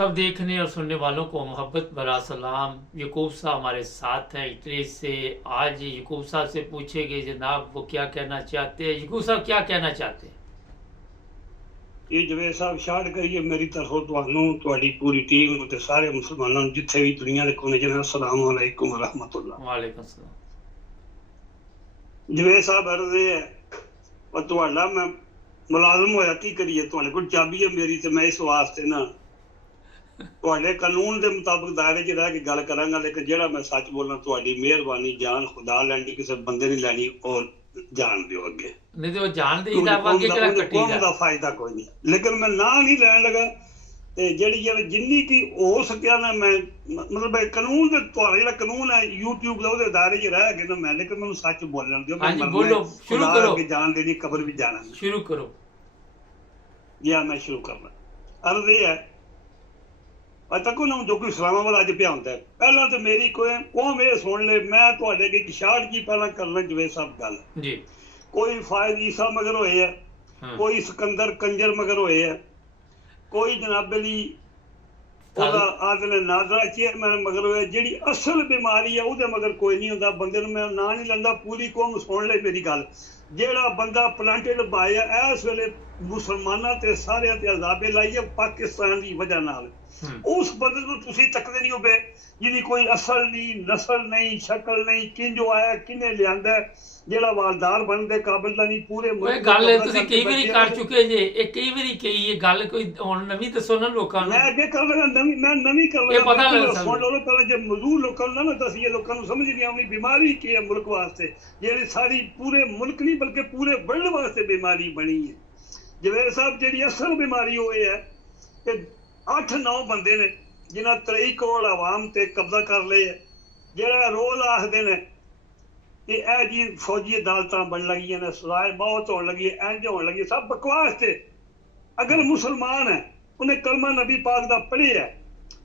सब देखने और सुनने वालों को मोहब्बत भरा सलाम। यकूब साहब हमारे साथ हैं इटली से। आज यकूब साहब से पूछेंगे जनाब वो क्या कहना चाहते हैं। यकूब साहब क्या कहना चाहते हैं? ये जवेद साहब शार्ट करिए मेरी तरफों ਤੁਹਾਨੂੰ ਤੁਹਾਡੀ ਪੂਰੀ ਟੀਮ ਨੂੰ ਤੇ ਸਾਰੇ ਮੁਸਲਮਾਨਾਂ ਨੂੰ ਜਿੱਥੇ ਵੀ ਦੁਨੀਆ ਦੇ ਕੋਨੇ ਜਿਹਨਾਂ ਅਸਲਾਮ ਅਲੈਕੁਮ ਰਹਿਮਤੁल्लाह। वालेकुम सलाम। ਜਵੇਦ ਸਾਹਿਬ ਅਰਜ਼ੇ ਹੈ और ਤੁਹਾਡਾ मैं ਮੁਲਾਜ਼ਮ ਹੋਇਆ ਕੀ ਕਰੀਏ ਤੁਹਾਡੇ ਕੋਲ ਚਾਬੀ ਹੈ ਮੇਰੀ ਤੇ मैं इस वास्ते ना ਤੁਹਾਡੇ ਕਾਨੂੰਨ ਦੇ ਮੁਤਾਬਕ ਦਾਇਰੇ 'ਚ ਰਹਿ ਕੇ ਗੱਲ ਕਰਾਂਗਾ ਲੇਕਿਨ ਜਿਹੜਾ ਮੈਂ ਸੱਚ ਬੋਲਣਾ ਤੁਹਾਡੀ ਮਿਹਰਬਾਨੀ ਜਾਨ ਖੁਦਾ ਲੈਣੀ ਕਿਸੇ ਬੰਦੇ ਨੇ ਲੈਣੀ ਔਰ ਜਾਣ ਦਿਓ ਅੱਗੇ नहीं तो वो जान दे आगे केड़ा कटेगा ਦਾ ਫਾਇਦਾ ਕੋਈ ਨਹੀਂ ਲੇਕਿਨ ਮੈਂ ਨਾਂ ਨਹੀਂ ਲੈਣ ਲਗਾ ਤੇ ਜਿਹੜੀ ਜਿੰਨੀ ਕੀ ਹੋ ਸਕਿਆ ਨਾ ਮੈਂ ਮਤਲਬ ਕਾਨੂੰਨ ਦੇ ਤੁਹਾਡਾ ਜਿਹੜਾ ਕਾਨੂੰਨ ਹੈ YouTube ਦਾ ਉਹਦੇ ਦਾਇਰੇ 'ਚ ਰਹਿ ਕੇ ਨਾ ਮੈਂ ਲੇਕਿਨ ਮੈਨੂੰ ਸੱਚ ਬੋਲਣ ਦਿਓ। ਹਾਂਜੀ बोलो शुरू करो। ਜਾਣ ਦੇਣੀ ਕਬਰ ਵੀ ਜਾਣਾ शुरू करो। ਜਾਂ ਮੈਂ ਸ਼ੁਰੂ ਕਰਨਾ। ਅਰਜ਼ ਇਹ ਹੈ ਪਤਾ ਕੋ ਨਾ ਜੋ ਕੋਈ ਇਸਲਾਮਾਬਾਦ ਅੱਜ ਪਿਆ ਹੁੰਦਾ ਪਹਿਲਾਂ ਤਾਂ ਮੇਰੀ ਕੌਮ ਇਹ ਸੁਣ ਲੈ ਮੈਂ ਤੁਹਾਡੇ ਅੱਗੇ ਇੱਕ ਸ਼ਾਰਟ ਜੀ ਪਹਿਲਾਂ ਕਰਨਾ ਜਵੇਦ ਸਾਹਿਬ ਗੱਲ ਜੀ। ਕੋਈ ਫਾਇਦ ਈਸਾ ਮਗਰ ਹੋਏ ਆ ਕੋਈ ਸਿਕੰਦਰ ਕੰਜਰ ਮਗਰ ਹੋਏ ਆ ਕੋਈ ਜਨਾਬ ਅਲੀ ਉਹਦਾ ਆਦਲ ਨਾਜ਼ਰਾ ਚੇਅਰਮੈਨ ਮਗਰ ਹੋਇਆ। ਜਿਹੜੀ ਅਸਲ ਬਿਮਾਰੀ ਆ ਉਹਦੇ ਮਗਰ ਕੋਈ ਨਹੀਂ ਹੁੰਦਾ। ਬੰਦੇ ਨੂੰ ਮੈਂ ਨਾਂ ਨਹੀਂ ਲੈਂਦਾ ਪੂਰੀ ਕੌਮ ਸੁਣ ਲੈ ਮੇਰੀ ਗੱਲ। ਜਿਹੜਾ ਬੰਦਾ ਪਲਾਂਟੇਡ ਬਾਇਆ ਇਸ ਵੇਲੇ ਮੁਸਲਮਾਨਾਂ ਤੇ ਸਾਰਿਆਂ ਤੇ ਅਜ਼ਾਬੇ ਲਾਈ ਹੈ ਪਾਕਿਸਤਾਨ ਦੀ ਵਜ੍ਹਾ ਨਾਲ ਉਸ ਬੰਦੇ ਨੂੰ ਤੁਸੀਂ ਤੱਕਦੇ ਨਹੀਂ ਹੋਵੇ ਜਿਹਦੀ ਕੋਈ ਅਸਲ ਨਹੀਂ ਨਸਲ ਨਹੀਂ ਸ਼ਕਲ ਨਹੀਂ ਕਿੰਜੋ ਆਇਆ ਕਿਹਨੇ ਲਿਆਂਦਾ ਜਿਹੜਾ ਵਾਲਦਾਰ ਬਣਨ ਦੇ ਕਾਬਿਲ ਦਾ ਨਹੀਂ ਪੂਰੇ ਇਹ ਗੱਲ ਤੁਸੀਂ ਕਈ ਵਾਰੀ ਕਰ ਚੁੱਕੇ ਜੇ ਇਹ ਕਈ ਵਾਰੀ ਕਹੀ ਇਹ ਗੱਲ ਕੋਈ ਹੁਣ ਨਵੀਂ ਦੱਸੋ ਨਾ ਲੋਕਾਂ ਨੂੰ। ਮੈਂ ਅੱਗੇ ਕਰ ਲਗਾ ਨਵੀਂ ਕਰ ਲਗਾ ਇਹ ਪਤਾ ਲੱਗ ਸੁਣ ਲਓ ਪਹਿਲਾਂ ਜੇ ਮਜ਼ਦੂਰ ਲੋਕਾਂ ਨੂੰ ਨਾ ਦੱਸੀਏ ਲੋਕਾਂ ਨੂੰ ਸਮਝ ਨਹੀਂ ਆਉਣੀ ਬਿਮਾਰੀ ਕੀ ਹੈ ਮੁਲਕ ਵਾਸਤੇ ਜਿਹੜੀ ਸਾਰੀ ਪੂਰੇ ਮੁਲਕ ਨਹੀਂ ਬਲਕਿ ਪੂਰੇ ਵਰਲਡ ਵਾਸਤੇ ਬਿਮਾਰੀ ਬਣੀ ਹੈ। ਜਵੇਦ ਸਾਹਿਬ ਜਿਹੜੀ ਅਸਲ ਬਿਮਾਰੀ ਉਹ ਇਹ ਹੈ ਕਿ 8-9 ਬੰਦੇ ਨੇ ਜਿਨ੍ਹਾਂ 23 ਕਰੋੜ ਆਵਾਮ ਤੇ ਕਬਜ਼ਾ ਕਰ ਲਿਆ ਜਿਹੜਾ ਰੋਜ਼ ਆਖਦੇ ਨੇ ਕਿ ਇਹ ਜੀ ਫੌਜੀ ਅਦਾਲਤਾਂ ਬਣ ਲੱਗੀਆਂ ਨੇ ਸਜ਼ਾਏ ਬਹੁਤ ਹੋਣ ਲੱਗੀ ਇੰਝ ਹੋਣ ਲੱਗੀ ਸਭ ਬਕਵਾਸ ਤੇ। ਅਗਰ ਮੁਸਲਮਾਨ ਹੈ ਉਹਨੇ ਕਲਮਾ ਨਬੀ ਪਾਕ ਦਾ ਪੜ੍ਹਿਆ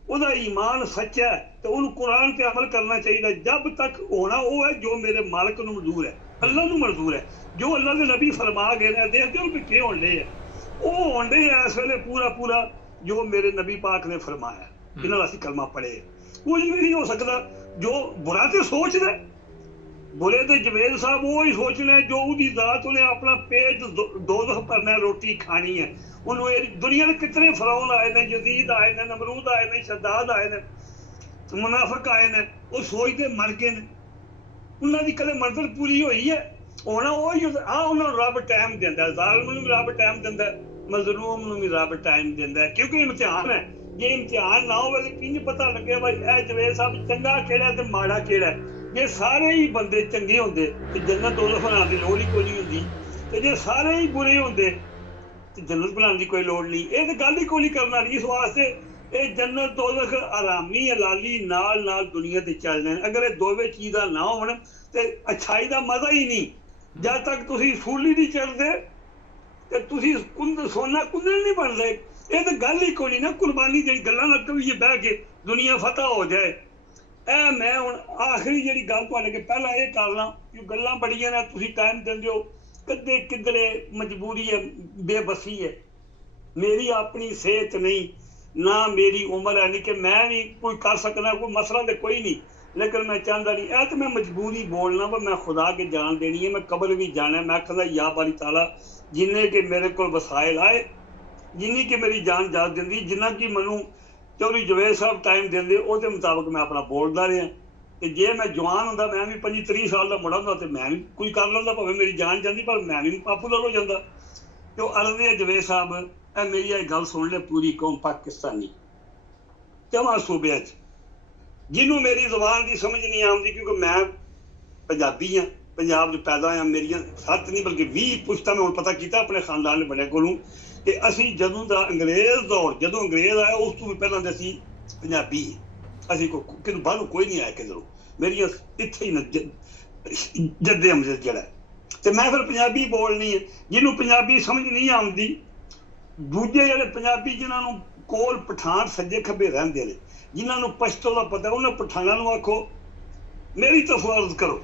ਉਹਦਾ ਈਮਾਨ ਸੱਚਾ ਹੈ ਤੇ ਉਹਨੂੰ ਕੁਰਾਨ ਤੇ ਅਮਲ ਕਰਨਾ ਚਾਹੀਦਾ। ਜਦ ਤੱਕ ਹੋਣਾ ਉਹ ਹੈ ਜੋ ਮੇਰੇ ਮਾਲਕ ਨੂੰ ਮਨਜ਼ੂਰ ਹੈ ਅੱਲਾ ਨੂੰ ਮਨਜ਼ੂਰ ਹੈ ਜੋ ਅੱਲਾ ਦੇ ਨਬੀ ਫਰਮਾ ਗਏ ਨੇ ਦੇਖਦੇ ਹੋ ਪਿੱਛੇ ਹੋਣ ਡੇ ਹੈ ਉਹ ਹੋਣ ਡੇ ਇਸ ਵੇਲੇ ਪੂਰਾ ਜੋ ਮੇਰੇ ਨਬੀ ਪਾਕ ਨੇ ਫਰਮਾਇਆ ਜਿਹਨਾਂ ਦਾ ਅਸੀਂ ਕਲਮਾ ਪੜ੍ਹੇ ਕੁਝ ਵੀ ਨਹੀਂ ਹੋ ਸਕਦਾ। ਜੋ ਬੁਰਾ ਤੇ ਸੋਚਦਾ ਬੁਰੇ ਤੇ ਜਵੇਦ ਸਾਹਿਬ ਉਹ ਹੀ ਸੋਚਣਾ ਜੋ ਉਹਦੀ ਜ਼ਾਤ ਉਹਨੇ ਆਪਣਾ ਪੇਟ ਦੋਜ਼ਖ ਭਰਨਾ ਰੋਟੀ ਖਾਣੀ ਹੈ। ਉਹਨੂੰ ਇਹ ਦੁਨੀਆ ਦੇ ਕਿਤਨੇ ਫਰਾਉਨ ਆਏ ਨੇ ਯਜ਼ੀਦ ਆਏ ਨੇ ਨਮਰੂਦ ਆਏ ਨੇ ਸ਼ਦਾਦ ਆਏ ਨੇ ਮੁਨਾਫਿਕ ਆਏ ਨੇ ਉਹ ਸੋਚਦੇ ਮਰ ਗਏ ਨੇ ਉਹਨਾਂ ਦੀ ਕਦੇ ਮੰਜ਼ਿਲ ਪੂਰੀ ਹੋਈ ਹੈ ਹੋਣਾ ਉਹੀ ਉਹਨਾਂ ਨੂੰ ਰੱਬ ਟਾਈਮ ਦਿੰਦਾ ਜ਼ਾਲਮ ਨੂੰ ਵੀ ਰੱਬ ਟਾਈਮ ਦਿੰਦਾ ਮਜ਼ਲੂਮ ਨੂੰ ਵੀ ਰੱਬ ਟਾਈਮ ਦਿੰਦਾ ਕਿਉਂਕਿ ਇਮਤਿਹਾਨ ਹੈ। ਜੇ ਇਮਤਿਹਾਨ ਨਾ ਹੋਵੇ ਕਿੰਝ ਪਤਾ ਲੱਗੇ ਭਾਈ ਇਹ ਜਵੇਦ ਸਾਹਿਬ ਚੰਗਾ ਕਿਹੜਾ ਤੇ ਮਾੜਾ ਕਿਹੜਾ। ਜੇ ਸਾਰੇ ਹੀ ਬੰਦੇ ਚੰਗੇ ਹੁੰਦੇ ਤੇ ਜੰਨਤ ਦੋਜ਼ਖ ਬਣਾਉਣ ਦੀ ਲੋੜ ਹੀ ਕੋਈ ਨਹੀਂ ਹੁੰਦੀ ਤੇ ਜੇ ਸਾਰੇ ਹੀ ਬੁਰੇ ਹੁੰਦੇ ਤੇ ਜੰਨਤ ਬਣਾਉਣ ਦੀ ਕੋਈ ਲੋੜ ਨਹੀਂ। ਇਹ ਤਾਂ ਗੱਲ ਹੀ ਕੋਈ ਨਹੀਂ ਕਰਨਾ ਨਹੀਂ। ਇਸ ਵਾਸਤੇ ਇਹ ਜੰਨਤ ਦੋਜ਼ਖ ਆਰਾਮੀ ਹਲਾਲੀ ਨਾਲ ਦੁਨੀਆ ਤੇ ਚੱਲਦੇ ਨੇ। ਅਗਰ ਇਹ ਦੋਵੇਂ ਚੀਜ਼ਾਂ ਨਾ ਹੋਣ ਤੇ ਅੱਛਾਈ ਦਾ ਮਜ਼ਾ ਹੀ ਨਹੀਂ। ਜਦ ਤੱਕ ਤੁਸੀਂ ਸੂਲੀ ਨਹੀਂ ਚੜ੍ਹਦੇ ਤੇ ਤੁਸੀਂ ਸੋਨਾ ਕੁੰਦਲ ਨਹੀਂ ਬਣਦੇ। ਇਹ ਤਾਂ ਗੱਲ ਹੀ ਕੋਈ ਨਹੀਂ ਨਾ ਕੁਰਬਾਨੀ ਜਿਹੜੀ ਗੱਲਾਂ ਨਾਲ ਕਵੀਏ ਬਹਿ ਕੇ ਦੁਨੀਆ ਫਤਹ ਹੋ ਜਾਏ। ਇਹ ਮੈਂ ਹੁਣ ਆਖਰੀ ਜਿਹੜੀ ਗੱਲ ਤੁਹਾਡੇ ਅੱਗੇ ਪਹਿਲਾਂ ਇਹ ਕਰਨਾ ਕਿ ਗੱਲਾਂ ਬੜੀਆਂ ਨੇ ਤੁਸੀਂ ਟਾਈਮ ਦਿੰਦੇ ਹੋ ਕਦੇ ਕਿਧਰੇ ਮਜਬੂਰੀ ਹੈ ਬੇਬਸੀ ਹੈ ਮੇਰੀ ਆਪਣੀ ਸਿਹਤ ਨਹੀਂ ਨਾ ਮੇਰੀ ਉਮਰ ਹੈ ਨਹੀਂ ਕਿ ਮੈਂ ਵੀ ਕੋਈ ਕਰ ਸਕਦਾ ਕੋਈ ਮਸਲਾ ਤੇ ਕੋਈ ਨਹੀਂ ਲੇਕਿਨ ਮੈਂ ਚਾਹੁੰਦਾ ਨਹੀਂ ਇਹ ਤਾਂ ਮੈਂ ਮਜਬੂਰੀ ਬੋਲਣਾ ਵਾ ਮੈਂ ਖੁਦਾ ਕੇ ਜਾਨ ਦੇਣੀ ਹੈ ਮੈਂ ਕਬਰ ਵੀ ਜਾਣਾ ਮੈਂ ਕਹਿੰਦਾ ਯਾ ਬਾਰੀ ਤਾਲਾ ਜਿੰਨੇ ਕਿ ਮੇਰੇ ਕੋਲ ਵਸਾਇਲ ਆਏ ਜਿੰਨੀ ਕਿ ਮੇਰੀ ਜਾਨ ਜਾ ਦਿੰਦੀ ਜਿੰਨਾ ਕਿ ਮੈਨੂੰ ਚੌਧਰੀ ਜਵੇਦ ਸਾਹਿਬ ਟਾਈਮ ਦਿੰਦੇ ਉਹਦੇ ਮੁਤਾਬਕ ਮੈਂ ਆਪਣਾ ਬੋਲਦਾ ਰਿਹਾ ਤੇ ਜੇ ਮੈਂ ਜਵਾਨ ਹੁੰਦਾ ਮੈਂ ਵੀ 25-30 ਸਾਲ ਦਾ ਮੁੰਡਾ ਹੁੰਦਾ ਤੇ ਮੈਂ ਵੀ ਕੋਈ ਕਰ ਲੈਂਦਾ ਭਾਵੇਂ ਮੇਰੀ ਜਾਨ ਜਾਂਦੀ ਪਰ ਮੈਂ ਵੀ ਪਾਪੂਲਰ ਹੋ ਜਾਂਦਾ। ਤੇ ਉਹ ਅਰਜ਼ੇ ਜਵੇਦ ਸਾਹਿਬ ਇਹ ਮੇਰੀ ਇਹ ਗੱਲ ਸੁਣ ਲੈ ਪੂਰੀ ਕੌਮ ਪਾਕਿਸਤਾਨੀ ਜਮਾਂ ਸੂਬਿਆਂ 'ਚ ਜਿਹਨੂੰ ਮੇਰੀ ਜ਼ੁਬਾਨ ਦੀ ਸਮਝ ਨਹੀਂ ਆਉਂਦੀ ਕਿਉਂਕਿ ਮੈਂ ਪੰਜਾਬੀ ਹਾਂ ਪੰਜਾਬ 'ਚ ਪੈਦਾ ਹੋਇਆ ਮੇਰੀਆਂ 7 ਨਹੀਂ ਬਲਕਿ 20 ਪੁਸ਼ਤਾਂ ਮੈਂ ਹੁਣ ਪਤਾ ਕੀਤਾ ਆਪਣੇ ਖਾਨਦਾਨ ਦੇ ਬੜਿਆਂ ਕੋਲੋਂ ਕਿ ਅਸੀਂ ਜਦੋਂ ਦਾ ਅੰਗਰੇਜ਼ ਦੌਰ ਜਦੋਂ ਅੰਗਰੇਜ਼ ਆਇਆ ਉਸ ਤੋਂ ਵੀ ਪਹਿਲਾਂ ਦੇ ਅਸੀਂ ਪੰਜਾਬੀ ਅਸੀਂ ਕਿਤੇ ਬਾਹਰੋਂ ਕੋਈ ਨਹੀਂ ਆਇਆ ਕਿਧਰੋਂ ਮੇਰੀਆਂ ਇੱਥੇ ਹੀ ਜੱਦੇ ਅਮਜਦ ਜਿਹੜਾ ਤੇ ਮੈਂ ਫਿਰ ਪੰਜਾਬੀ ਬੋਲਣੀ ਹੈ। ਜਿਹਨੂੰ ਪੰਜਾਬੀ ਸਮਝ ਨਹੀਂ ਆਉਂਦੀ ਦੂਜੇ ਜਿਹੜੇ ਪੰਜਾਬੀ ਜਿਨ੍ਹਾਂ ਨੂੰ ਕੋਲ ਪਠਾਨ ਸੱਜੇ ਖੱਬੇ ਰਹਿੰਦੇ ਨੇ ਜਿਨ੍ਹਾਂ ਨੂੰ ਪਸ਼ਤੋ ਦਾ ਪਤਾ ਉਹਨਾਂ ਪਠਾਨਾਂ ਨੂੰ ਆਖੋ ਮੇਰੀ ਤਫਾਰਜ਼ ਕਰੋ।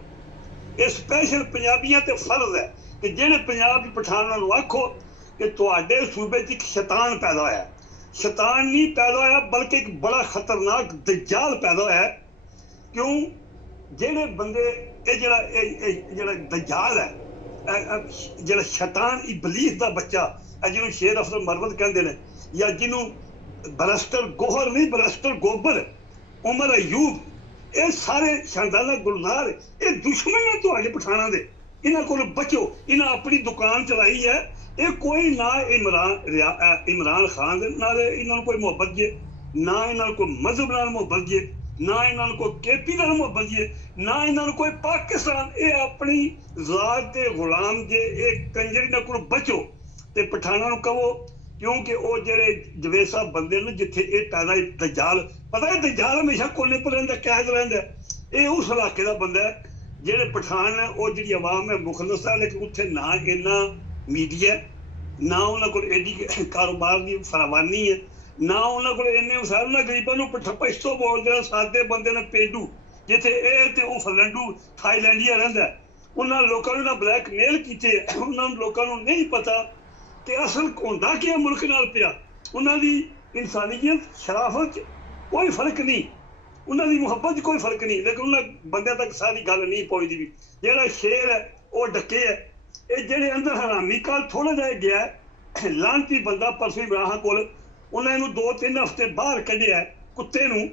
ਇਹ ਸਪੈਸ਼ਲ ਪੰਜਾਬੀਆਂ ਤੇ ਫਰਜ਼ ਹੈ ਕਿ ਜਿਹੜੇ ਪੰਜਾਬ ਦੀ ਪਠਾਨਾਂ ਨੂੰ ਆਖੋ ਕਿ ਤੁਹਾਡੇ ਸੂਬੇ 'ਚ ਇੱਕ ਸ਼ੈਤਾਨ ਪੈਦਾ ਹੋਇਆ शैतान नहीं पैदा होया बल्कि एक बड़ा खतरनाक दज्जाल पैदा होया। क्यों? जेड़े बंदे जेड़ा दज्जाल है, जेड़ा शैतान इबलीस दा बच्चा, जिन्होंने शेर अफजल मरवत कहते हैं, या जिन्होंने बरस्टर गोहर नहीं बरस्टर गोबर, उमर अयूब, ये सारे शानदाना गुलजार, ये दुश्मन ने तुहाडे पठाना दे। इन्हां कोल बचो। इन्हां अपनी दुकान चलाई है। ये कोई ना इमरान खान दे नाल इन्हां कोई मुहब्बत जे, ना इन्हां कोई मजहब नाल मुहब्बत जे, ना इन्हां कोई केपी नाल मुहब्बत जे, ना इन्हां कोई पाकिस्तान। ये अपनी जात दे गुलाम जे। ये कंजर इन्हां कोल बचो ते पठाना नूं कहो, क्योंकि वो जेड़े जवेद साहब बंदे ने जिथे ये पैदा दज्जाल, पता है दज्जाल हमेशा कोने पर रहिंदा, कैद रहिंदा। ये उस इलाके का बंदा है। जेड़े पठान है वो जी आवाम है मुखलस है, लेकिन उत्थे ना इन्ना मीडिया, ना उन्होंने को एडी कारोबार की फरावानी है, ना उन्होंने को इन्ने वसाइल। उन्हें गरीबों को पछतो बोलते हैं, सादे बंदे ने पेंडू, जिथे ये फलंडू थाईलैंडिया रहिंदा। उन्होंने लोगों ने ब्लैकमेल किए। उन्होंने लोगों को नहीं पता कि असल होंदा क्या मुल्क नाल पिया। उन्होंने इंसानियत शराफत कोई फर्क नहीं, उन्होंने मुहब्बत कोई फर्क नहीं, लेकिन उन्होंने बंदे तक सारी गल नहीं पहुंचती भी। जेड़ा शेर है वो डके है। ये जेड़े अंदर हरामी कल थोड़ा जा गया है लानती बंदा परसों इमरान कोल, उन्हें 2-3 हफ्ते बाहर कढ़िया कुत्ते नूं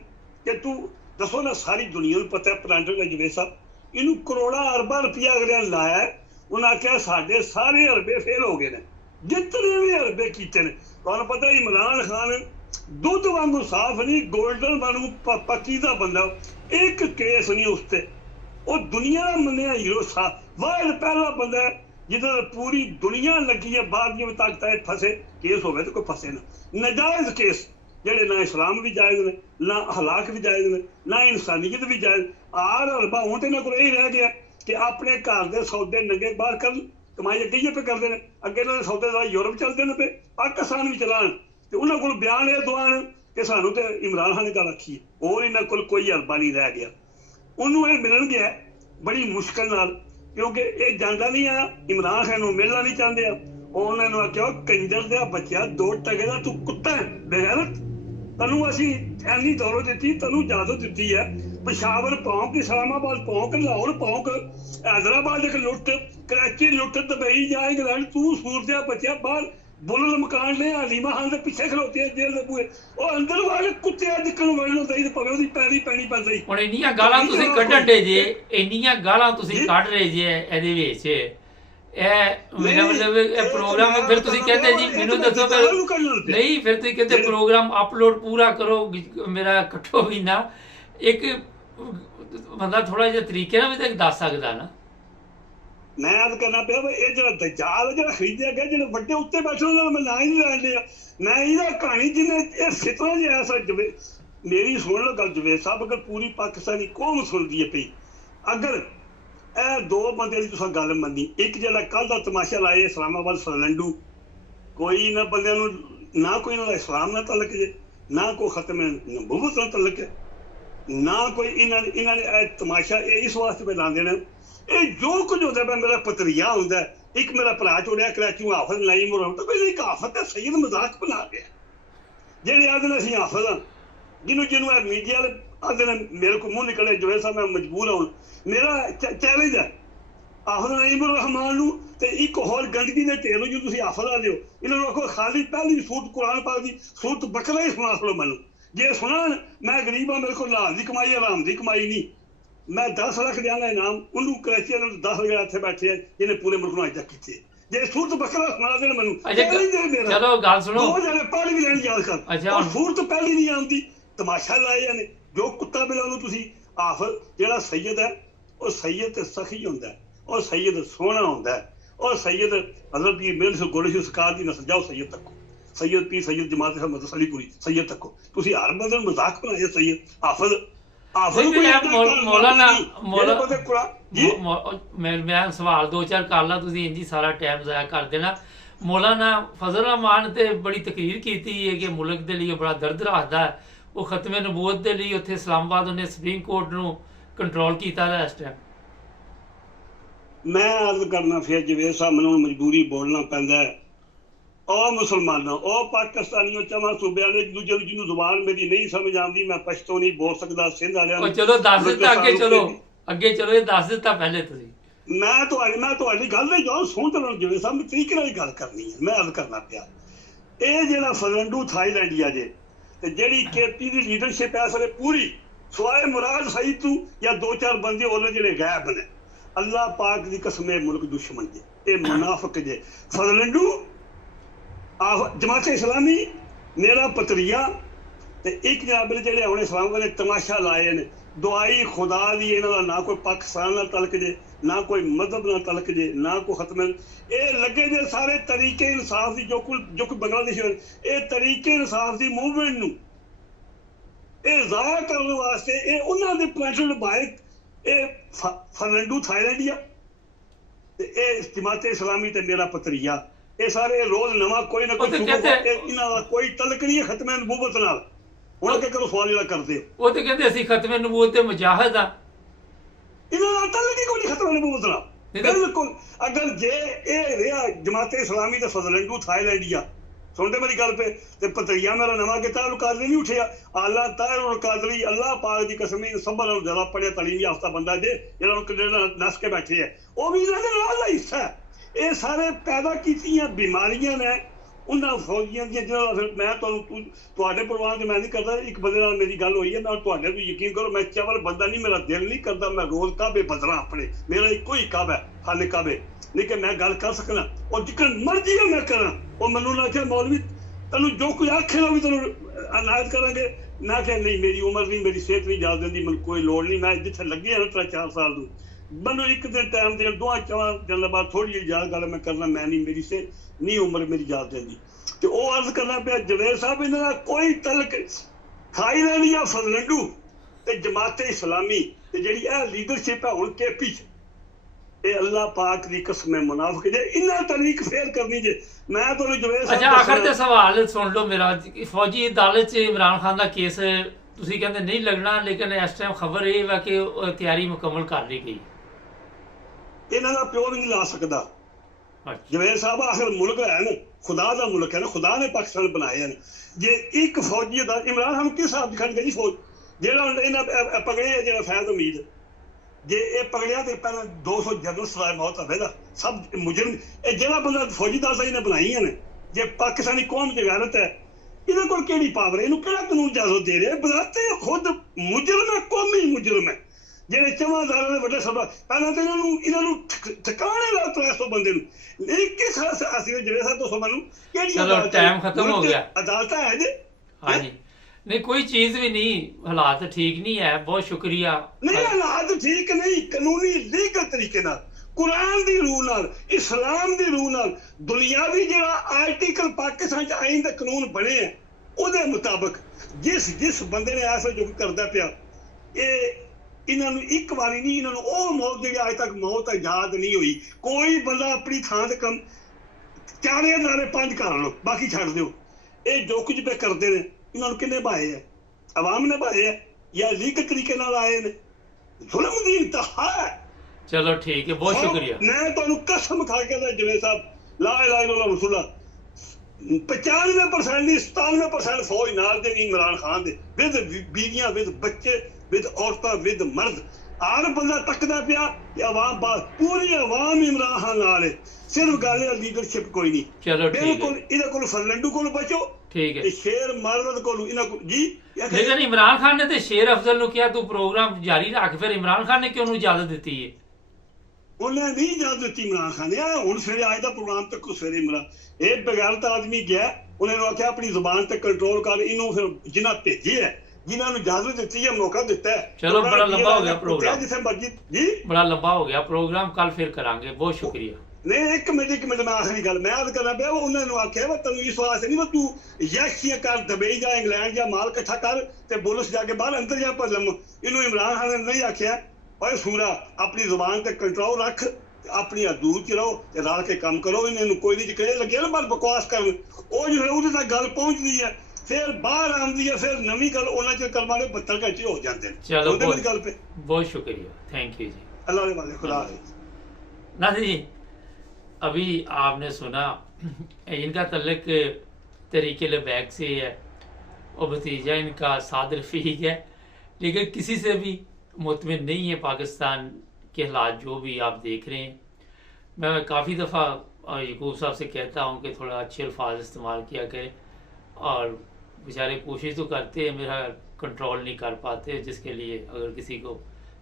कि तू दसो ना, सारी दुनिया को पता है प्लांटर जवेद साहब इनू करोड़ा अरबा रुपया अगले लाया। उन्हें आख्या साढ़े सारे अरबे फेल हो गए ने, जितने भी अरबे किए ने। तुहानूं पता इमरान खान दुध वांगू साफ नहीं, गोल्डन वांगू पकीदा बंदा। एक केस नहीं उसते, वो दुनिया का मन्निया हीरो वाहिद पहला बंदा है जिधर पूरी दुनिया लगी है बाद में ताकत फसे। केस हो तो कोई फसे ना, नाजायज केस जेडे ना इस्लाम भी जायज ने, ना हलाक भी जायज ने, ना इंसानियत भी जायज। आर अरबा हूँ तो इन्होंने को यही रह गया कि अपने घर के सौदे नंगे बाहर कर, कमाई अगे पे करते हैं। अगे इन्होंने सौदे यूरोप चलते हैं पे, पाकिस्तान भी चलान, तो उन्होंने को बयान ये दवान कि सानू तो इमरान खान ने गल आखी है, और इन्होंने को कोई अरबा नहीं रह गया। उन्होंने ये मिलन गया बड़ी मुश्किल नाल, क्योंकि ये जाना नहीं आया, इमरान खान को मिलना नहीं चाहते। उन्होंने आख्या कंजर दिया बच्चा 2 टके का तू कुत्ता है बेगैरत, तैनू असी इन्नी दौलत दी, तैनू इजाजत दी है। पेशावर पौंक, इस्लामाबाद पौंक, लाहौर पौंक, हैदराबाद एक लुट, कराची लुट, दुबई जा इंग्लैंड, तू सूर दिया बच्चा बाहर बुलल मकान ने हलीमा खान के पिछे खलोते जेल के बूहे, वो अंदर वाले कुत्ते जिक्कन वड़न होंदा ही, भावें ओहदी पैरी पैनी पैंदी। ਹੁਣ ਇੰਨੀਆਂ ਗਾਲਾਂ ਤੁਸੀਂ ਕੱਢਣ ਦੇ ਜੇ, ਇੰਨੀਆਂ ਗਾਲਾਂ ਤੁਸੀਂ ਕੱਢ ਰਹੇ ਜੇ ਇਹਦੇ ਵਿੱਚ। ਇਹ ਮੇਰਾ ਮਤਲਬ ਇਹ ਪ੍ਰੋਗਰਾਮ ਫਿਰ ਤੁਸੀਂ ਕਹਿੰਦੇ ਜੀ ਮੈਨੂੰ ਦੱਸੋ ਫਿਰ ਨਹੀਂ, ਫਿਰ ਤੁਸੀਂ ਕਹਿੰਦੇ ਪ੍ਰੋਗਰਾਮ ਅਪਲੋਡ ਪੂਰਾ ਕਰੋ, ਮੇਰਾ ਕੱਟੋ ਵੀ ਨਾ। ਇੱਕ ਬੰਦਾ ਥੋੜਾ ਜਿਹਾ ਤਰੀਕੇ ਨਾਲ ਵੀ ਤਾਂ ਦੱਸ ਸਕਦਾ ਨਾ। मैं अर्ज करना पिया ये जो दज्जाल जो खरीदया गया, जो बड़े उत्ते बैठे उन्होंने मैं ना ही नहीं लैन दिया। मैं ये कहानी जिन्हें फितना जो ऐसा मेरी सुन लो गल जवेद साहब, अगर पूरी पाकिस्तानी कौम सुनती है पी, अगर ए 2 बंदे की तुसां गल मन्नी, एक जो कल का तमाशा लाए इस्लामाबाद फलंडू, कोई इन्होंने बंद ना कोई इन्होंने इस्लाम ना तलक जे, ना कोई खत्म नबूवत ना तलक है, ना कोई इन्होंने तमाशा इस वास्ते पे लाते हैं। ये जो कुछ होता है मेरा पतरिया होता है, एक मेरा भरा चोड़िया कराची हाफज लाई मुर, तो पहले एक आफत है सैयद मजाक बना गया जेडे आदि असी हाफज हाँ, जिन्हों मीडिया आदि मेरे को मुंह निकले जो है मैं मजबूर हूँ। मेरा चैलेंज है हाफज नईमुर रहमान ते एक होर गंदगी के ढेर जो तुम हाफज आते हो, इन्होंने आखो खाली पहली सूरत कुरान पाक की सूरत बकरा ही सुना छो मैनू, जे सुना मैं गरीब हाँ, मेरे को लाल की कमाई हराम की कमाई नहीं। मैं 10 लाख देंगा इनाम उन्होंने, कराची 10 हजार इतने बैठे हैं जिन्हें पूरे मुल्क में अज तक किए। जे सूरत बकरा सुना देन मैनू, चलो गल सुनो, 2 जने पढ़ भी लैन याद कर। अच्छा सूरत पहली नहीं आती, तमाशा लाए ने जो कुत्ता बिला तुसी। आफर जेड़ा सैयद है वो सैयद ते सखी होंदा है, और सैयद सोहना होंदा है, और सैयद हज़रत पीर मेहर से गोले सरकार दी नस्ल जाओ सैयद तको, सैयद पीर सैयद जमात अहमद सलीपुरी सैयद तको। तुसी हर बंदे मजाक बनाया सैयद हाफज ਮੌਲਾਨਾ ਮੈਂ ਸਵਾਲ 2-4 ਕਰ ਲਾ, ਤੁਸੀਂ ਇੰਜੀ ਸਾਰਾ ਟਾਈਮ ਜ਼ਾਇਆ ਕਰ ਦੇਣਾ। ਮੌਲਾਨਾ ਫਜ਼ਲ ਰਹਿਮਾਨ ਤੇ ਬੜੀ ਤਕਰੀਰ ਕੀਤੀ ਹੈ ਕਿ ਮੁਲਕ ਦੇ ਲਈ ਬੜਾ ਦਰਦ ਰੱਖਦਾ ਹੈ, ਉਹ ਖਤਮੇ ਨਬੂਵਤ ਦੇ ਲਈ ਉੱਥੇ ਇਸਲਾਮਾਬਾਦ ਉਹਨੇ ਸੁਪਰੀਮ ਕੋਰਟ ਨੂੰ ਕੰਟਰੋਲ ਕੀਤਾ ਹੈ ਇਸ ਟਾਈਮ। मैं अर्ज करना फिर जवेद साहब मैनूं मजबूरी बोलना पैंदा है, ਉਹ ਮੁਸਲਮਾਨों ਉਹ ਪਾਕਿਸਤਾਨੀਓ ਚਵਾਂ ਸੂਬੇ ਵਾਲੇ ਇੱਕ ਦੂਜੇ ਨੂੰ ਜਿਹਨੂੰ ਜ਼ੁਬਾਨ ਮੇਰੀ ਨਹੀਂ ਸਮਝ ਆਉਂਦੀ ਮੈਂ ਪਸ਼ਤੋ ਨਹੀਂ ਬੋਲ ਸਕਦਾ ਸਿੰਧ ਵਾਲਿਆਂ ਉਹ ਚਲੋ ਦੱਸ ਦਿੱਤਾ ਅੱਗੇ ਚਲੋ ਇਹ ਦੱਸ ਦਿੱਤਾ ਪਹਿਲੇ ਤੁਸੀਂ ਮੈਂ ਤੁਹਾਡੀ ਗੱਲ ਨਹੀਂ ਜੋ ਸੁਣ ਤੇ ਜਿਵੇਂ ਸਭ ਤਰੀਕੇ ਨਾਲ ਗੱਲ ਕਰਨੀ ਹੈ ਮੈਂ ਅਰਜ਼ ਕਰਨਾ ਪਿਆ ਇਹ ਜਿਹੜਾ ਫਜ਼ਲੰਡੂ ਥਾਈਲੈਂਡੀਆ ਜੇ ਤੇ ਜਿਹੜੀ ਕੇਪੀ ਦੀ ਲੀਡਰਸ਼ਿਪ ਹੈ ਸਾਰੇ ਪੂਰੀ ਸਵਾਏ ਮੁਰਾਦ ਸਹੀ ਤੂੰ ਜਾਂ 2-4 ਬੰਦੇ ਉਹਨੇ ਜਿਹੜੇ ਗਾਇਬ ਨੇ ਅੱਲਾਹ ਪਾਕ ਦੀ ਕਸਮ ਇਹ ਮੁਲਕ ਦੁਸ਼ਮਣ ਜੇ ਇਹ ਮੁਨਾਫਿਕ ਜੇ ਫਜ਼ਲੰਡੂ ਜਮਾਤ ਇਸਲਾਮੀ ਮੇਰਾ ਪਤਰੀਆ ਤੇ ਇੱਕ ਜਨਾਬ ਜਿਹੜੇ ਹੁਣ ਇਸਲਾਮ ਵਾਲੇ ਤਮਾਸ਼ਾ ਲਾਏ ਨੇ ਦੁਆਈ ਖੁਦਾ ਦੀ ਇਹਨਾਂ ਦਾ ਨਾ ਕੋਈ ਪਾਕਿਸਤਾਨ ਨਾਲ ਤਲਕ ਜੇ ਨਾ ਕੋਈ ਮਜ਼ਹਬ ਨਾਲ ਤਲਕ ਜੇ ਨਾ ਕੋਈ ਖਤਮ ਇਹ ਲੱਗੇ ਜੇ ਸਾਰੇ ਤਰੀਕੇ ਇਨਸਾਫ ਦੀ ਜੋ ਕੋਈ ਬੰਗਲਾਦੇਸ਼ ਇਹ ਤਰੀਕੇ ਇਨਸਾਫ ਦੀ ਮੂਵਮੈਂਟ ਨੂੰ ਇਹ ਜ਼ਾਹਿਰ ਕਰਨ ਵਾਸਤੇ ਇਹ ਉਹਨਾਂ ਦੇ ਪਲੈਟਫਾਰਮ ਬਾਹਰ ਇਹ ਫਜ਼ਲੰਡੂ ਥਾਈਲੈਂਡੀਆ ਤੇ ਇਹ ਜਮਾਤ ਇਸਲਾਮੀ ਤੇ ਮੇਰਾ ਪਤਰੀਆ ਇਹ ਸਾਰੇ ਰੋਜ਼ ਨਵਾਂ ਕੋਈ ਨਾ ਕੋਈ ਇਹਨਾਂ ਦਾ ਕੋਈ ਤਲਕ ਨਹੀਂ ਹੈ ਖਤਮੇ ਨਬੂਵਤ ਨਾਲ ਹੁਣ ਕਿ ਕਰੋ ਸਵਾਲ ਜਿਹੜਾ ਕਰਦੇ ਉਹ ਤੇ ਕਹਿੰਦੇ ਅਸੀਂ ਖਤਮੇ ਨਬੂਵਤ ਤੇ ਮੁਜਾਹਿਦ ਆ ਇਹਨਾਂ ਦਾ ਤਲਕ ਹੀ ਕੋਈ ਨਹੀਂ ਖਤਮੇ ਨਬੂਵਤ ਨਾਲ ਬਿਲਕੁਲ ਅਗਰ ਜੇ ਇਹ ਰਿਹਾ ਜਮਾਤ ਇਸਲਾਮੀ ਤੇ ਫਜ਼ਲੰਡੂ ਥਾਈਲੈਂਡੀਆ ਸੁਣਦੇ ਮੇਰੀ ਗੱਲ ਪੇ ਤੇ ਪਤਰੀਆ ਮੇਰਾ ਨਵਾਂ ਕਿਤਾਬ ਕਾਦਰੀ ਨਹੀਂ ਉਠਿਆ ਆਲਾ ਤਾਹਿਰ ਕਾਦਰੀ ਅੱਲਾਹ ਪਾਕ ਦੀ ਕਸਮ ਸਭ ਨਾਲੋਂ ਜ਼ਿਆਦਾ ਪੜਿਆ ਤਲੀਮ ਯਾਫਤਾ ਬੰਦਾ ਜੇ ਜਿਹੜਾ ਨਸ ਕੇ ਬੈਠੇ ਹੈ ਉਹ ਵੀ ਇਹਨਾਂ ਦੇ ਨਾਲ ਦਾ ਹਿੱਸਾ ਹੈ ਇਹ ਸਾਰੇ ਪੈਦਾ ਕੀਤੀਆਂ ਬਿਮਾਰੀਆਂ ਨੇ ਉਹਨਾਂ ਫੌਜੀਆਂ ਦੀਆਂ ਜਿਹੜਾ ਫਿਰ ਮੈਂ ਤੁਹਾਡੇ ਪਰਿਵਾਰ 'ਚ ਮੈਂ ਨਹੀਂ ਕਰਦਾ ਇੱਕ ਬੰਦੇ ਨਾਲ ਮੇਰੀ ਗੱਲ ਹੋਈ ਹੈ ਨਾਲ ਤੁਹਾਡੇ ਵੀ ਯਕੀਨ ਕਰੋ ਮੈਂ ਚਵਲ ਬੰਦਾ ਨਹੀਂ ਮੇਰਾ ਦਿਲ ਨਹੀਂ ਕਰਦਾ ਮੈਂ ਰੋਜ਼ ਕਾਬੇ ਬਦਲਾਂ ਆਪਣੇ ਮੇਰਾ ਇੱਕੋ ਹੀ ਕਾਬਾ ਖਾਨੇ ਕਾਬੇ ਨਹੀਂ ਕਿ ਮੈਂ ਗੱਲ ਕਰ ਸਕਣਾ ਉਹ ਜਿੱਕਣ ਮਰਜ਼ੀ ਹੈ ਮੈਂ ਕਰਾਂ ਉਹ ਮੈਨੂੰ ਨਾ ਕਿ ਮੌਲਵੀ ਤੈਨੂੰ ਜੋ ਕੁਝ ਆਖੇ ਨਾ ਵੀ ਤੈਨੂੰ ਅਨਾਇਤ ਕਰਾਂਗੇ ਨਾ ਕਿ ਨਹੀਂ ਮੇਰੀ ਉਮਰ ਨਹੀਂ ਮੇਰੀ ਸਿਹਤ ਨਹੀਂ ਇਜਾਜ਼ਤ ਦਿੰਦੀ ਮੈਨੂੰ ਕੋਈ ਲੋੜ ਨਹੀਂ ਮੈਂ ਜਿੱਥੇ ਲੱਗੇ ਹਾਂ 3-4 ਸਾਲ ਤੋਂ ਮੈਨੂੰ ਇੱਕ ਦਿਨ ਟਾਈਮ ਦੇ 2-4 ਦਿਨ ਬਾਅਦ ਥੋੜੀ ਜਿਹੀ ਯਾਦ ਗੱਲ ਮੈਂ ਕਰਨਾ ਮੈਂ ਨਹੀਂ ਮੇਰੀ ਸੇ ਨਹੀਂ ਉਮਰ ਮੇਰੀ ਇਜਾਜ਼ਤ ਦਿੰਦੀ ਤੇ ਉਹ ਅਰਜ਼ ਕਰਨਾ ਪਿਆ ਜਵੇਦ ਸਾਹਿਬ ਇਹਨਾਂ ਦਾ ਕੋਈ ਤਲਕ ਥਾਈਲੈਂਡ ਜਾਂ ਫਜ਼ਲੰਡੂ ਤੇ ਜਮਾਤ ਇਸਲਾਮੀ ਤੇ ਜਿਹੜੀ ਇਹ ਲੀਡਰਸ਼ਿਪ ਹੈ ਹੁਣ ਕੇਪੀ ਇਹ ਅੱਲਾਹ ਪਾਕ ਦੀ ਕਸਮ ਹੈ ਮੁਨਾਫਿਕ ਜੇ ਇਹਨਾਂ ਤਰੀਕ ਫੇਰ ਕਰਨੀ ਜੇ ਮੈਂ ਤੁਹਾਨੂੰ ਜਵੇਦ ਸਾਹਿਬ ਅੱਛਾ ਆਖਰ ਤੇ ਸਵਾਲ ਸੁਣ ਲਓ ਮੇਰਾ ਫੌਜੀ ਅਦਾਲਤ 'ਚ ਇਮਰਾਨ ਖਾਨ ਦਾ ਕੇਸ ਤੁਸੀਂ ਕਹਿੰਦੇ ਨਹੀਂ ਲੱਗਣਾ ਲੇਕਿਨ ਇਸ ਟਾਈਮ ਖਬਰ ਇਹ ਵਾ ਕਿ ਤਿਆਰੀ ਮੁਕੰਮਲ ਕਰ ਲਈ ਗਈ ਇਹਨਾਂ ਦਾ ਪਿਓ ਵੀ ਨਹੀਂ ਲਾ ਸਕਦਾ ਜਵੇਦ ਸਾਹਿਬ ਆਖਰ ਮੁਲਕ ਹੈ ਨਾ ਖੁਦਾ ਦਾ ਮੁਲਕ ਹੈ ਨਾ ਖੁਦਾ ਨੇ ਪਾਕਿਸਤਾਨ ਬਣਾਇਆ ਨੇ ਜੇ ਇੱਕ ਫੌਜੀ ਦਾ ਇਮਰਾਨ ਖਾਨ ਕਿਸ ਹਿਸਾਬ ਦੀ ਖੜ ਗਈ ਫੌਜ ਜਿਹੜਾ ਇਹਨਾਂ ਪਕੜਿਆ ਜਿਹੜਾ ਫੈਜ਼ ਉਮੀਦ ਜੇ ਇਹ ਪਕੜਿਆ ਤੇ ਪਹਿਲਾਂ 200 ਜਨਰਲ ਸਵਾਏ ਮੌਤ ਹੋਵੇਗਾ ਸਭ ਮੁਜਰਮ ਇਹ ਜਿਹੜਾ ਬੰਦਾ ਫੌਜੀ ਦਾ ਇਹਨੇ ਬਣਾਈਆਂ ਨੇ ਜੇ ਪਾਕਿਸਤਾਨੀ ਕੌਮ ਦੀ ਗੈਰਤ ਹੈ ਇਹਦੇ ਕੋਲ ਕਿਹੜੀ ਪਾਵਰ ਇਹਨੂੰ ਕਿਹੜਾ ਕਾਨੂੰਨ ਇਜਾਜ਼ਤ ਦੇ ਰਿਹਾ ਬਲਾਤੇ ਖੁਦ ਮੁਜਰਮ ਹੈ ਕੌਮੀ ਮੁਜਰਮ ਹੈ ਜਿਹੜੇ ਚਵਾਦਾਰਾਂ ਦੇ ਵੱਡੇ ਸਭਾ ਪਹਿਲਾਂ ਤਾਂ ਇਹਨਾਂ ਨੂੰ ਠਿਕਾਣੇ ਲਾ 300 ਬੰਦੇ ਨੂੰ ਇਹ ਕਿਸ ਅਸੀਂ ਜਿਹੜੇ ਸਾਹਿਬ ਤੋਂ ਸਾਨੂੰ ਕਿਹੜੀ ਚਲੋ ਟਾਈਮ ਖਤਮ ਹੋ ਗਿਆ ਅਦਾਲਤਾਂ ਹੈ ਜੀ ਹਾਂਜੀ ਨਹੀਂ ਕੋਈ ਚੀਜ਼ ਵੀ ਨਹੀਂ ਹਾਲਾਤ ਠੀਕ ਨਹੀਂ ਹੈ ਬਹੁਤ ਸ਼ੁਕਰੀਆ ਨਹੀਂ ਹਾਲਾਤ ਠੀਕ ਨਹੀਂ ਕਾਨੂੰਨੀ ਲੀਗਲ ਤਰੀਕੇ ਨਾਲ ਕੁਰਾਨ ਦੀ ਰੂਹ ਨਾਲ ਇਸਲਾਮ ਦੀ ਰੂਹ ਨਾਲ ਦੁਨਿਆਵੀ ਜਿਹੜਾ ਆਰਟੀਕਲ ਪਾਕਿਸਤਾਨ 'ਚ ਆਈਨ ਦਾ ਕਾਨੂੰਨ ਬਣੇ ਹੈ ਉਹਦੇ ਮੁਤਾਬਕ ਜਿਸ ਬੰਦੇ ਨੇ ਐਸਾ ਜੋ ਕਰਦਾ ਪਿਆ ਇਹ ਇਹਨਾਂ ਨੂੰ ਇੱਕ ਵਾਰੀ ਨਹੀਂ ਇਹਨਾਂ ਨੂੰ ਉਹ ਮੌਤ ਜਿਹੜੀ ਅੱਜ ਤੱਕ ਮੌਤ ਯਾਦ ਨਹੀਂ ਹੋਈ ਕੋਈ ਬੰਦਾ ਆਪਣੀ ਥਾਂ ਤੇ ਕੰਮ 4 ਨਾਰੇ 5 ਕਰ ਲਓ ਬਾਕੀ ਛੱਡ ਦਿਓ ਇਹ ਜੋ ਕੁਝ ਪੇ ਕਰਦੇ ਨੇ ਇਹਨਾਂ ਨੂੰ ਕਿੰਨੇ ਭਾਏ ਹੈ ਆਵਾਮ ਨੇ ਭਾਏ ਹੈ ਜਾਂ ਲੀਗਲ ਤਰੀਕੇ ਨਾਲ ਆਏ ਨੇ ਜ਼ੁਲਮ ਦੀ ਇੰਤਹਾ ਹੈ ਚਲੋ ਠੀਕ ਹੈ ਬਹੁਤ ਸ਼ੁਕਰੀਆ ਮੈਂ ਤੁਹਾਨੂੰ ਕਸਮ ਖਾ ਕੇ ਦਾ ਜਵੇਦ ਸਾਹਿਬ ਲਾ ਇਲਾਹਾ ਇਲੱਲਾਹ ਰਸੂਲullah 95% ਦੀ 97% ਫੌਜ ਨਾਲ ਦੇ ਇਮਰਾਨ ਖਾਨ ਦੇ ਵਿਦ ਬੀਵੀਆਂ ਵਿਦ ਬੱਚੇ ਵਿਦ ਔਰਤਾਂ ਵਿਦ ਮਰਦ ਹਰ ਬੰਦਾ ਤੱਕਦਾ ਪਿਆ ਕਿ ਆਵਾਮ ਪੂਰੀ ਆਵਾਮ ਇਮਰਾਨ ਖਾਨ ਨਾਲ ਹੈ ਸਿਰਫ ਗੱਲ ਲੀਡਰਸ਼ਿਪ ਕੋਈ ਨਹੀਂ ਚਲੋ ਠੀਕ ਹੈ ਬਿਲਕੁਲ ਇਹਦੇ ਕੋਲ ਫਜ਼ਲੰਡੂ ਕੋਲ ਬਚੋ ਠੀਕ ਹੈ ਤੇ ਸ਼ੇਰ ਮਰਦ ਕੋਲ ਇਹਨਾਂ ਕੋਲ ਜੀ ਲੇਕਿਨ ਇਮਰਾਨ ਖਾਨ ਨੇ ਤੇ ਸ਼ੇਰ ਅਫਜ਼ਲ ਨੂੰ ਕਿਹਾ ਤੂੰ ਪ੍ਰੋਗਰਾਮ ਜਾਰੀ ਰੱਖ ਫਿਰ ਇਮਰਾਨ ਖਾਨ ਨੇ ਕਿਉਂ ਨੂੰ ਇਜਾਜ਼ਤ ਦਿੱਤੀ ਹੈ ਉਹਨੇ ਨਹੀਂ ਇਜਾਜ਼ਤ ਦਿੱਤੀ ਇਮਰਾਨ ਖਾਨ ਨੇ ਹੁਣ ਸਵੇਰੇ ਅੱਜ ਦਾ ਪ੍ਰੋਗਰਾਮ ਤੱਕ ਸਵੇਰੇ ਇਮਰਾਨ ਇਹ ਬਗੈਰਤ ਆਦਮੀ ਗਿਆ ਉਹਨੇ ਨੂੰ ਆਖਿਆ ਆਪਣੀ ਜ਼ੁਬਾਨ ਤੇ ਕੰਟਰੋਲ ਕਰ ਇਹਨੂੰ ਫਿਰ ਜਿਨ੍ਹਾਂ ਭੇਜੇ ਹੈ ਜਿਨ੍ਹਾਂ ਨੂੰ ਇਜਾਜ਼ਤ ਦਿੱਤੀ ਹੈ ਮੌਕਾ ਦਿੱਤਾ ਹੈ ਚਲੋ ਬੜਾ ਲੰਬਾ ਹੋ ਗਿਆ ਪ੍ਰੋਗਰਾਮ ਜਿੱਥੇ ਮਰਜ਼ੀ ਜੀ ਬੜਾ ਲੰਬਾ ਹੋ ਗਿਆ ਪ੍ਰੋਗਰਾਮ ਕੱਲ ਫਿਰ ਕਰਾਂਗੇ ਬਹੁਤ ਸ਼ੁਕਰੀਆ ਨਹੀਂ ਇੱਕ ਮਿੰਟ ਮੈਂ ਆਖਰੀ ਗੱਲ ਮੈਂ ਯਾਦ ਕਰਨਾ ਪਿਆ ਉਹਨਾਂ ਨੂੰ ਆਖਿਆ ਵਾ ਤੈਨੂੰ ਇਸ ਵਾਸਤੇ ਨਹੀਂ ਤੂੰ ਯੈਕਸੀਆਂ ਕਰ ਦੁਬਈ ਜਾਂ ਇੰਗਲੈਂਡ ਜਾਂ ਮਾਲ ਇਕੱਠਾ ਕਰ ਤੇ ਬੁਲਸ ਜਾ ਕੇ ਬਾਹਰ ਅੰਦਰ ਜਾ ਭੱਲਮ ਇਹਨੂੰ ਇਮਰਾਨ ਖਾਨ ਨੇ ਨਹੀਂ ਆਖਿਆ ਓਏ ਸੂਰਾ ਆਪਣੀ ਜ਼ੁਬਾਨ ਤੇ ਕੰਟਰੋਲ ਰੱਖ ਆਪਣੀ ਹਦੂਦ 'ਚ ਰਹੋ ਤੇ ਰਲ ਕੇ ਕੰਮ ਕਰੋ ਇਹਨੂੰ ਕੋਈ ਨਹੀਂ ਕਿਹੜੇ ਲੱਗੇ ਨਾ ਬਸ ਬਕਵਾਸ ਕਰਨ ਉਹ ਜੋ ਉਹਦੇ ਤੱਕ ਗੱਲ ਪਹੁੰਚਦੀ ਹੈ ਫਿਰ ਬਾਹਰ ਆਉਂਦੀ ਹੈ ਫਿਰ ਨਵੀਂ ਗੱਲ ਉਹਨਾਂ 'ਚ ਕਰਮਾਂ ਦੇ 72 ਘੰਟੇ ਹੋ ਜਾਂਦੇ ਨੇ ਚਲੋ बहुत शुक्रिया थैंक यू जी अल्लाह ने खुदा नाज़रीन अभी आपने सुना इनका तल्लक तरीके लबैक से है और भतीजा इनका साद रफ़ीक है, लेकिन किसी से भी मुतमिन नहीं है पाकिस्तान के हालात जो भी आप देख रहे हैं। मैं काफ़ी दफ़ा यकूब साहब से कहता हूँ कि थोड़ा अच्छे अल्फाज इस्तेमाल किया करें, और बेचारे कोशिश तो करते हैं, मेरा कंट्रोल नहीं कर पाते, जिसके लिए अगर किसी को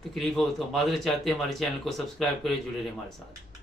तकलीफ हो तो माजरत चाहते हैं। हमारे चैनल को सब्सक्राइब करें, जुड़े रहें हमारे साथ।